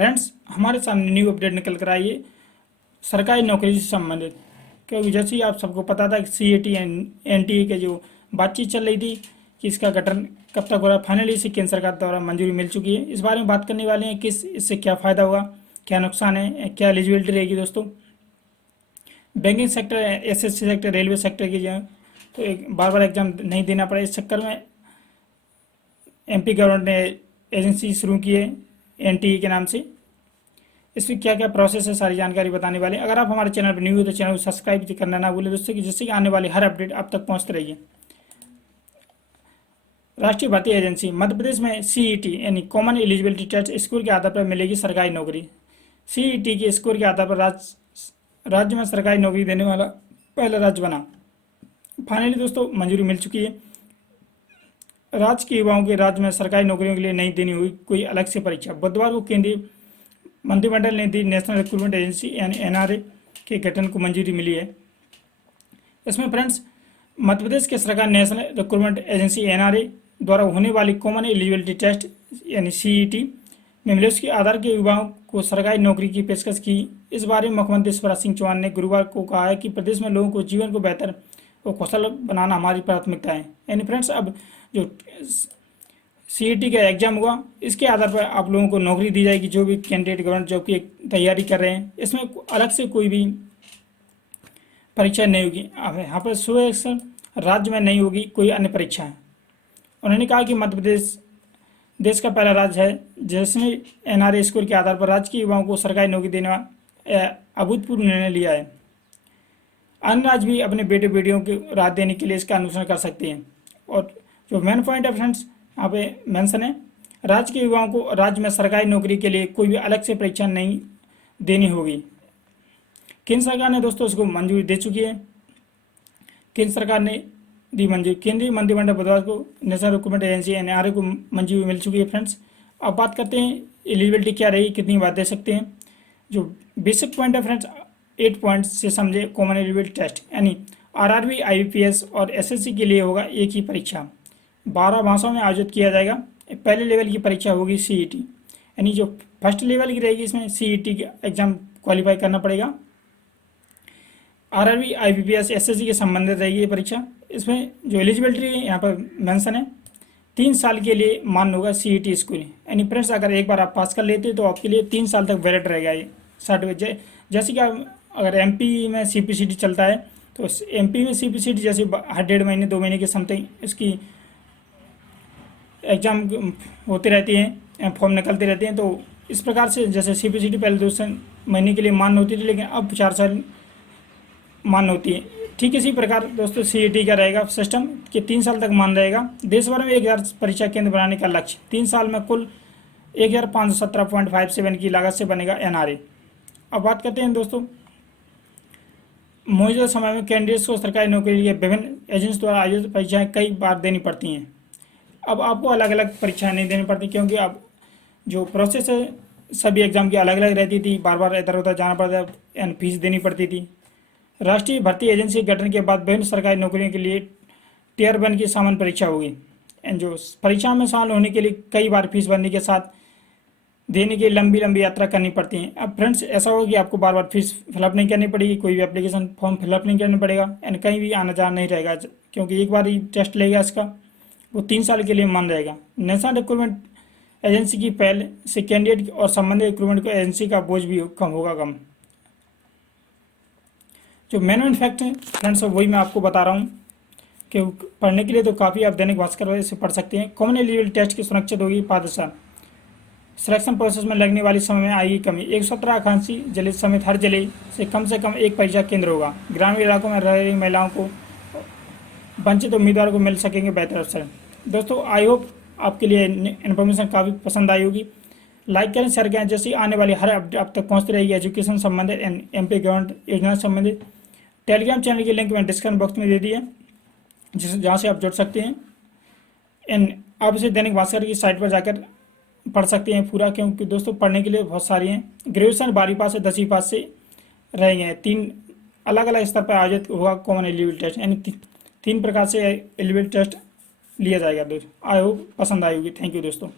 Friends, हमारे सामने new update निकल कर आई है सरकारी नौकरी से संबंधित। क्योंकि जैसे ही आप सबको पता था कि CAT NTA के जो बातचीत चल रही थी कि इसका गठन कब तक हो रहा है, फाइनली इसे केंद्र सरकार द्वारा मंजूरी मिल चुकी है। इस बारे में बात करने वाले हैं किस इससे क्या फ़ायदा होगा, क्या नुकसान है, क्या एलिजिबिलिटी रहेगी दोस्तों। Banking sector, SSC sector, railway sector की जो तो एक बार बार एग्जाम नहीं देना पड़ा, इस चक्कर में MP गवर्नमेंट ने एजेंसी शुरू की है NTA के नाम से। इसमें क्या क्या प्रोसेस है सारी जानकारी बताने वाले। अगर आप हमारे चैनल पर न्यू हो तो चैनल को सब्सक्राइब करना ना भूलें दोस्तों, कि जिससे कि आने वाली हर अपडेट आप तक पहुंचती रहेगी। राष्ट्रीय भर्ती एजेंसी मध्य प्रदेश में CET यानी कॉमन एलिजिबिलिटी टेस्ट स्कोर के आधार पर मिलेगी सरकारी नौकरी। CET के स्कोर के आधार पर राज्य में सरकारी नौकरी देने वाला पहला राज्य बना। फाइनली दोस्तों मंजूरी मिल चुकी है। राज्य के युवाओं के राज्य में सरकारी नौकरियों के लिए नहीं देनी हुई कोई अलग से परीक्षा। बुधवार को केंद्रीय मंत्रिमंडल ने दी नेशनल रिक्रूटमेंट एजेंसी यानी NRA के गठन को मंजूरी मिली है। इसमें फ्रेंड्स मध्य प्रदेश के सरकार नेशनल रिक्रूटमेंट एजेंसी NRA द्वारा होने वाली कॉमन एलिजिबिलिटी टेस्ट यानी CET में मिले उसके आधार के युवाओं को सरकारी नौकरी की पेशकश की। इस बारे में मुख्यमंत्री शिवराज सिंह चौहान ने गुरुवार को कहा है कि प्रदेश में लोगों को जीवन को बेहतर और कुशल बनाना हमारी प्राथमिकता है। यानी फ्रेंड्स अब जो CET का एग्जाम हुआ इसके आधार पर आप लोगों को नौकरी दी जाएगी, जो भी कैंडिडेट गवर्नमेंट जॉब की तैयारी कर रहे हैं। इसमें अलग से कोई भी परीक्षा नहीं होगी। अब यहाँ पर सिलेक्शन राज्य में नहीं होगी कोई अन्य परीक्षा है। उन्होंने कहा कि मध्य प्रदेश देश का पहला राज्य है जिसने NRA स्कोर के आधार पर राज्य के युवाओं को सरकारी नौकरी देने का अभूतपूर्व निर्णय लिया है। अन्य राज्य भी अपने बेटे बेटियों को राहत देने के लिए इसका अनुसरण कर सकते हैं। और जो मेन पॉइंट है फ्रेंड्स यहाँ पे मेंशन है, राज्य के युवाओं को राज्य में सरकारी नौकरी के लिए कोई भी अलग से परीक्षा नहीं देनी होगी। केंद्र सरकार ने दोस्तों इसको मंजूरी दे चुकी है। केंद्र सरकार ने दी मंजूरी। केंद्रीय मंत्रिमंडल बुधवार को नेशनल रिक्रूटमेंट एजेंसी NRA को मंजूरी मिल चुकी है। फ्रेंड्स अब बात करते हैं एलिजिबिलिटी क्या रही, कितनी बात दे सकते हैं। जो बेसिक पॉइंट है फ्रेंड्स 8 पॉइंट से समझे। कॉमन एलिजिबिलिटी टेस्ट यानी RRB, IBPS और SSC के लिए होगा एक ही परीक्षा, 12 भाषाओं में आयोजित किया जाएगा। पहले लेवल की परीक्षा होगी CET, यानी जो फर्स्ट लेवल की रहेगी इसमें CET का एग्जाम क्वालिफाई करना पड़ेगा। RRB, IBPS, SSC के संबंधित रहेगी ये परीक्षा। इसमें जो एलिजिबिलिटी है यहाँ पर मेंशन है, 3 साल के लिए मान्य होगा CET स्कोर। यानी फ्रेंड्स अगर एक बार आप पास कर लेते तो आपके लिए 3 साल तक वैलिड रहेगा ये सर्टिफिकेट। जैसे कि अगर MP में CPCT चलता है तो MP में CPCT जैसे हर 1.5 महीने 2 महीने के समथिंग इसकी एग्ज़ाम होते रहती हैं, फॉर्म निकलते रहते हैं। तो इस प्रकार से जैसे CPCT पहले 2 महीने के लिए मान्य होती थी, लेकिन अब 4 साल मान्य होती है। ठीक इसी प्रकार दोस्तों CET का रहेगा सिस्टम कि 3 साल तक मान रहेगा। देश भर में 1000 परीक्षा केंद्र बनाने का लक्ष्य। 3 साल में कुल 1517.57 की लागत से बनेगा NRA। अब बात करते हैं दोस्तों मौजूदा समय में कैंडिडेट्स को सरकारी नौकरी के लिए विभिन्न एजेंसी द्वारा आयोजित परीक्षाएं कई बार देनी पड़ती हैं। अब आपको अलग अलग परीक्षाएं नहीं देनी पड़ती, क्योंकि अब जो प्रोसेस है सभी एग्जाम की अलग अलग रहती थी। बार बार इधर उधर जाना पड़ता एंड फीस देनी पड़ती थी। राष्ट्रीय भर्ती एजेंसी गठन के बाद विभिन्न सरकारी नौकरियों के लिए Tier 1 की सामान्य परीक्षा होगी। एंड जो परीक्षा में शामिल होने के लिए कई बार फीस भरने के साथ देने की लंबी लंबी यात्रा करनी पड़ती है। अब फ्रेंड्स ऐसा होगा कि आपको बार बार फीस फिलअप नहीं करनी पड़ेगी, कोई भी एप्लीकेशन फॉर्म फिलअप नहीं करना पड़ेगा एंड कहीं भी आना जाना नहीं रहेगा, क्योंकि एक बार ही टेस्ट लेगा इसका, वो 3 साल के लिए मान रहेगा। नेशनल रिक्रूटमेंट एजेंसी की पहल से कैंडिडेट और संबंधित रिक्रूटमेंट को एजेंसी का बोझ भी कम होगा कम। जो मेन फैक्ट है फ्रेंड्स वही मैं आपको बता रहा हूँ कि पढ़ने के लिए तो काफ़ी आप दैनिक भास्कर से पढ़ सकते हैं। कॉमन एलिजिबिलिटी टेस्ट की सुरक्षित होगी पारदर्शिता। सिलेक्शन प्रोसेस में लगने वाली समय में आएगी कमी। 117 आकांक्षी जिले समेत हर जिले से कम एक परीक्षा केंद्र होगा। ग्रामीण इलाकों में रह रही महिलाओं को वंचित उम्मीदवारों को मिल सकेंगे बेहतर अवसर। दोस्तों आई होप आपके लिए इन्फॉर्मेशन काफ़ी पसंद आई होगी। लाइक करें, शेयर करें, जैसे आने वाली हर अपडेट आप तक पहुँचती रहेगी एजुकेशन संबंधित एंड MP गवर्नमेंट योजना संबंधित। टेलीग्राम चैनल की लिंक मैंने डिस्क्रिप्शन बॉक्स में दे दी है, जहाँ से आप जुड़ सकते हैं एंड आप इसे दैनिक भास्कर की साइट पर जाकर पढ़ सकते हैं पूरा, क्योंकि दोस्तों पढ़ने के लिए बहुत सारी हैं। ग्रेजुएशन 12वीं पास से 10वीं पास से रहेंगे। 3 अलग अलग स्तर पर आयोजित होगा कॉमन एलिजिबिलिटी टेस्ट, यानी 3 प्रकार से एलिजिबिलिटी टेस्ट लिया जाएगा दोस्तों। आई होप पसंद आई होगी। थैंक यू दोस्तों।